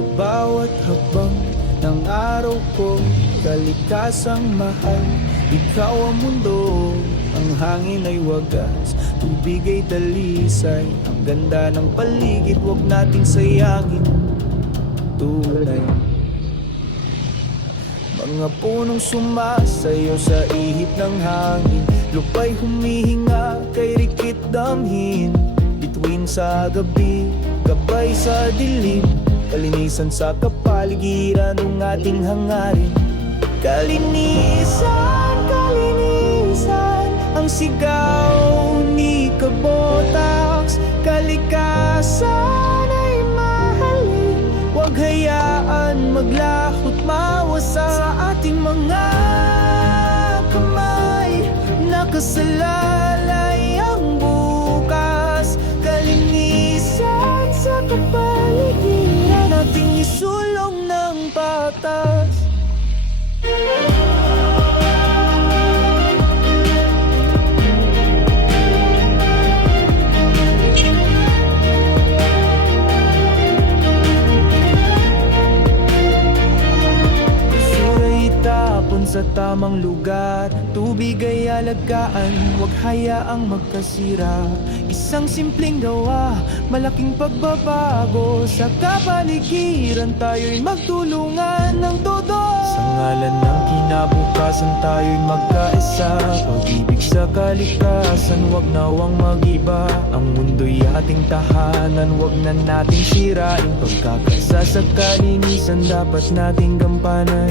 Sa bawat hakbang ng araw ko, kalikasang mahal, ikaw ang mundo. Ang hangin ay wagas, tubig ay dalisay. Ang ganda ng paligid, huwag nating sayangin. Tunay, mga punong sumasayaw sa ihip ng hangin, lupa'y humihinga kay rikit damhin. Bituin sa gabi, gabay sa dilim, kalinisan sa kapaligiran ng ating hangarin. Kalinisan, kalinisan, ang sigaw ni Kabotax. Kalikasan ay mahalin, huwag hayaan maglahot mawasa sa ating mga kamay. Nakasalalay ang bukas, kalinisan sa kapaligiran, ating isulong ng patas. Sa tamang lugar, tubig ay alagaan, huwag hayaang magkasira. Isang simpleng gawa, malaking pagbabago. Sa kapaligiran tayo'y magtulungan ng todo. Sa ngalan ng kinabukasan tayo'y magkaisa. Pag-ibig sa kalikasan, huwag nawang mag-iba. Ang mundo'y ating tahanan, huwag na nating sirain. Pagkakaisa sa kalinisan, dapat nating gampanan.